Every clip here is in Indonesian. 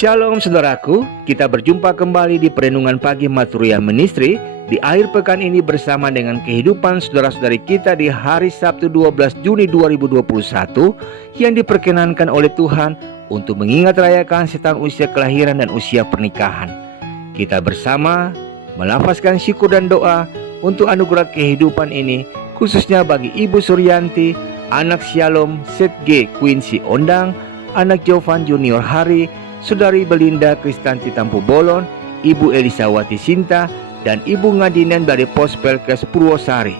Shalom saudaraku, kita berjumpa kembali di Perenungan Pagi Maturia Ministry di akhir pekan ini bersama dengan kehidupan saudara-saudari kita di hari Sabtu 12 Juni 2021 yang diperkenankan oleh Tuhan untuk mengingat rayakan setan usia kelahiran dan usia pernikahan. Kita bersama melafazkan syukur dan doa untuk anugerah kehidupan ini, khususnya bagi Ibu Suryanti, anak Shalom Seth G. Quincy Ondang, anak Jovan Junior Hari, Saudari Belinda Kristanti Tampu Bolon, Ibu Elisawati Sinta, dan Ibu Ngadinan dari Pospelkes Purwosari.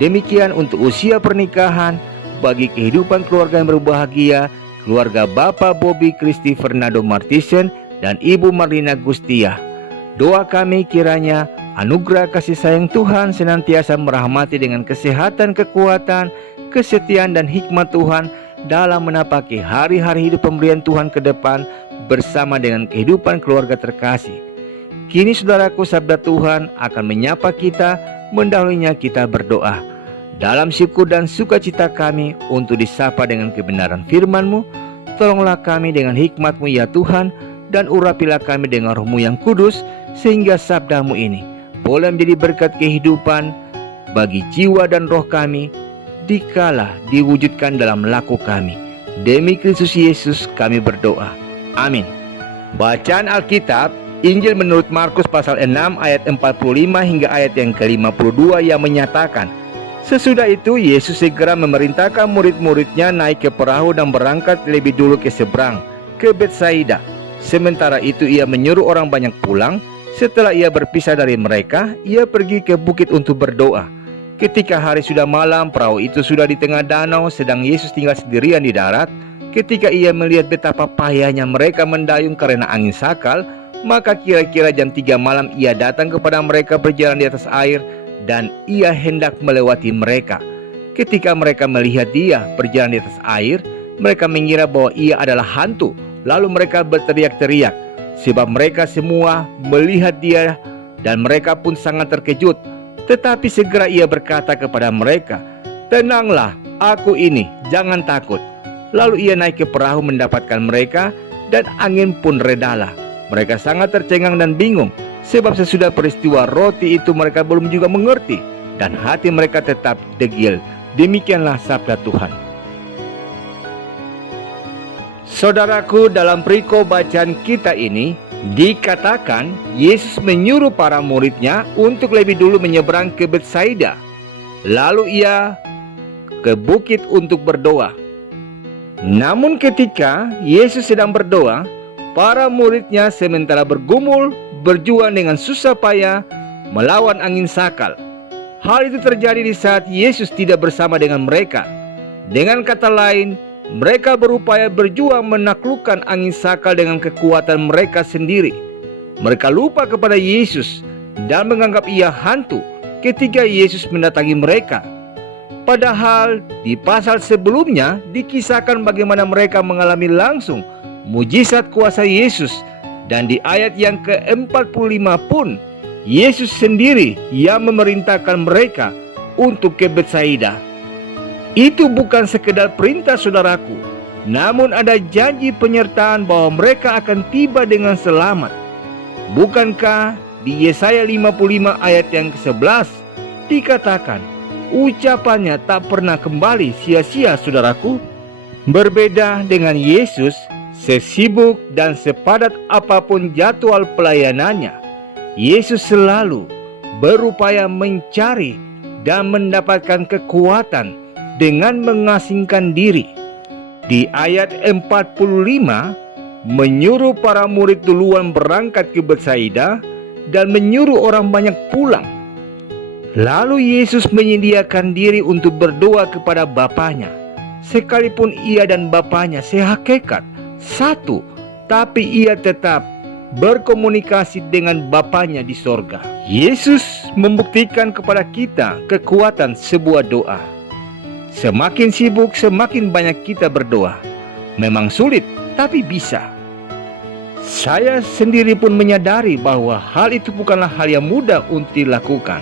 Demikian untuk usia pernikahan, bagi kehidupan keluarga yang berbahagia, keluarga Bapak Bobby Kristi Fernando Martisen dan Ibu Marlina Gustia. Doa kami kiranya anugerah kasih sayang Tuhan senantiasa merahmati dengan kesehatan, kekuatan, kesetiaan dan hikmat Tuhan dalam menapaki hari-hari hidup pemberian Tuhan ke depan bersama dengan kehidupan keluarga terkasih. Kini saudaraku, sabda Tuhan akan menyapa kita, mendahulunya kita berdoa. Dalam syukur dan sukacita kami untuk disapa dengan kebenaran firman-Mu, tolonglah kami dengan hikmat-Mu ya Tuhan, dan urapilah kami dengan Roh-Mu yang kudus, sehingga sabda-Mu ini boleh menjadi berkat kehidupan bagi jiwa dan roh kami, dikala diwujudkan dalam laku kami. Demi Kristus Yesus kami berdoa. Amin. Bacaan Alkitab, Injil menurut Markus pasal 6 ayat 45 hingga ayat yang ke-52 yang menyatakan, sesudah itu Yesus segera memerintahkan murid-muridnya naik ke perahu dan berangkat lebih dulu ke seberang, ke Betsaida. Sementara itu ia menyuruh orang banyak pulang. Setelah ia berpisah dari mereka, ia pergi ke bukit untuk berdoa. Ketika hari sudah malam, perahu itu sudah di tengah danau, sedang Yesus tinggal sendirian di darat. Ketika ia melihat betapa payahnya mereka mendayung karena angin sakal, maka kira-kira jam 3 malam ia datang kepada mereka berjalan di atas air, dan ia hendak melewati mereka. Ketika mereka melihat dia berjalan di atas air, mereka mengira bahwa ia adalah hantu. Lalu mereka berteriak-teriak, sebab mereka semua melihat dia, dan mereka pun sangat terkejut. Tetapi segera ia berkata kepada mereka, tenanglah, aku ini, jangan takut. Lalu ia naik ke perahu mendapatkan mereka, dan angin pun redalah. Mereka sangat tercengang dan bingung, sebab sesudah peristiwa roti itu mereka belum juga mengerti, dan hati mereka tetap degil. Demikianlah sabda Tuhan. Saudaraku, dalam perikop bacaan kita ini dikatakan Yesus menyuruh para muridnya untuk lebih dulu menyeberang ke Betsaida. Lalu ia ke bukit untuk berdoa. Namun ketika Yesus sedang berdoa, para muridnya sementara bergumul, berjuang dengan susah payah melawan angin sakal. Hal itu terjadi di saat Yesus tidak bersama dengan mereka. Dengan kata lain, mereka berupaya berjuang menaklukkan angin sakal dengan kekuatan mereka sendiri. Mereka lupa kepada Yesus dan menganggap ia hantu ketika Yesus mendatangi mereka. Padahal di pasal sebelumnya dikisahkan bagaimana mereka mengalami langsung mujizat kuasa Yesus. Dan di ayat yang ke-45 pun Yesus sendiri yang memerintahkan mereka untuk ke Betsaida. Itu bukan sekedar perintah saudaraku, namun ada janji penyertaan bahwa mereka akan tiba dengan selamat. Bukankah di Yesaya 55 ayat yang ke-11 dikatakan, ucapannya tak pernah kembali sia-sia saudaraku? Berbeda dengan Yesus, sesibuk dan sepadat apapun jadwal pelayanannya, Yesus selalu berupaya mencari dan mendapatkan kekuatan dengan mengasingkan diri. Di ayat 45, menyuruh para murid duluan berangkat ke Betsaida dan menyuruh orang banyak pulang. Lalu Yesus menyediakan diri untuk berdoa kepada Bapanya. Sekalipun ia dan Bapanya sehakikat satu, tapi ia tetap berkomunikasi dengan Bapanya di sorga. Yesus membuktikan kepada kita kekuatan sebuah doa. Semakin sibuk, semakin banyak kita berdoa. Memang sulit, tapi bisa. Saya sendiri pun menyadari bahwa hal itu bukanlah hal yang mudah untuk dilakukan.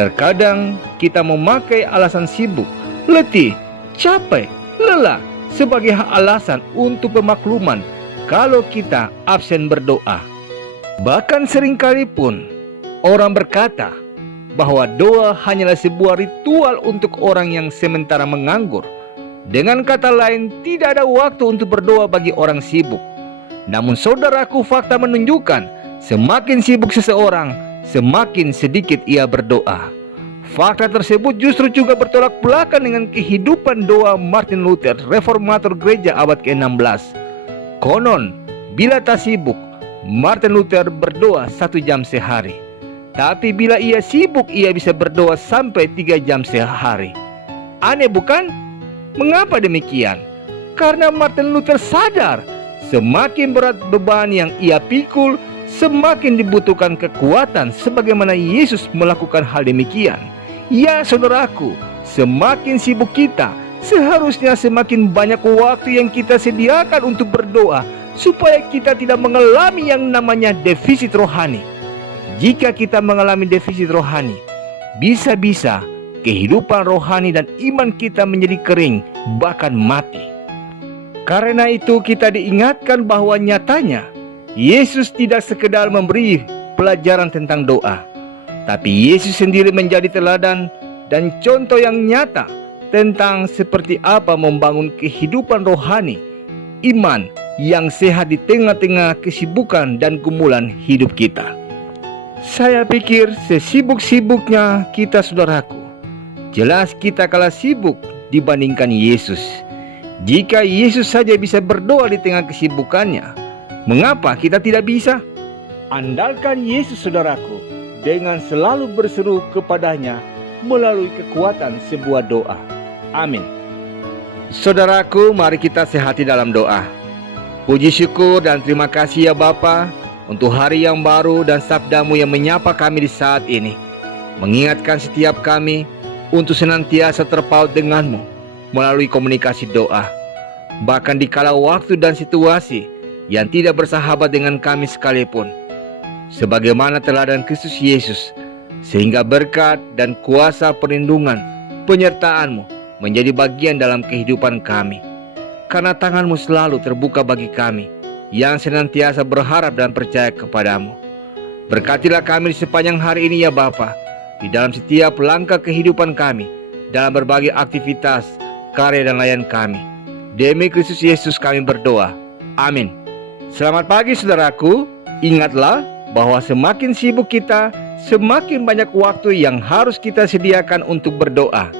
Terkadang kita memakai alasan sibuk, letih, capek, lelah sebagai alasan untuk pemakluman kalau kita absen berdoa. Bahkan seringkali pun orang berkata bahwa doa hanyalah sebuah ritual untuk orang yang sementara menganggur. Dengan kata lain, tidak ada waktu untuk berdoa bagi orang sibuk. Namun saudaraku, fakta menunjukkan semakin sibuk seseorang, semakin sedikit ia berdoa. Fakta tersebut justru juga bertolak belakang dengan kehidupan doa Martin Luther, reformator gereja abad ke-16. Konon, bila tak sibuk, Martin Luther berdoa 1 jam sehari. Tapi bila ia sibuk, ia bisa berdoa sampai 3 jam sehari. Aneh bukan? Mengapa demikian? Karena Martin Luther sadar semakin berat beban yang ia pikul, semakin dibutuhkan kekuatan sebagaimana Yesus melakukan hal demikian. Ya saudaraku, semakin sibuk kita, seharusnya semakin banyak waktu yang kita sediakan untuk berdoa, supaya kita tidak mengalami yang namanya defisit rohani. Jika kita mengalami defisit rohani, bisa-bisa kehidupan rohani dan iman kita menjadi kering, bahkan mati. Karena itu kita diingatkan bahwa nyatanya Yesus tidak sekedar memberi pelajaran tentang doa, tapi Yesus sendiri menjadi teladan dan contoh yang nyata tentang seperti apa membangun kehidupan rohani, iman yang sehat di tengah-tengah kesibukan dan gumulan hidup kita. Saya pikir sesibuk-sibuknya kita saudaraku, jelas kita kalah sibuk dibandingkan Yesus. Jika Yesus saja bisa berdoa di tengah kesibukannya, mengapa kita tidak bisa? Andalkan Yesus saudaraku dengan selalu berseru kepadanya melalui kekuatan sebuah doa. Amin. Saudaraku, mari kita sehati dalam doa. Puji syukur dan terima kasih ya Bapa, untuk hari yang baru dan sabdamu yang menyapa kami di saat ini, mengingatkan setiap kami untuk senantiasa terpaut denganmu melalui komunikasi doa. Bahkan di kala waktu dan situasi yang tidak bersahabat dengan kami sekalipun, sebagaimana teladan Kristus Yesus, sehingga berkat dan kuasa perlindungan penyertaan-Mu menjadi bagian dalam kehidupan kami. Karena tangan-Mu selalu terbuka bagi kami yang senantiasa berharap dan percaya kepadamu. Berkatilah kami di sepanjang hari ini ya Bapa, di dalam setiap langkah kehidupan kami, dalam berbagai aktivitas, karya dan layan kami. Demi Kristus Yesus kami berdoa. Amin. Selamat pagi saudaraku. Ingatlah bahwa semakin sibuk kita, semakin banyak waktu yang harus kita sediakan untuk berdoa.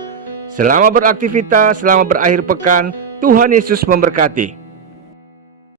Selama beraktivitas, selama berakhir pekan, Tuhan Yesus memberkati.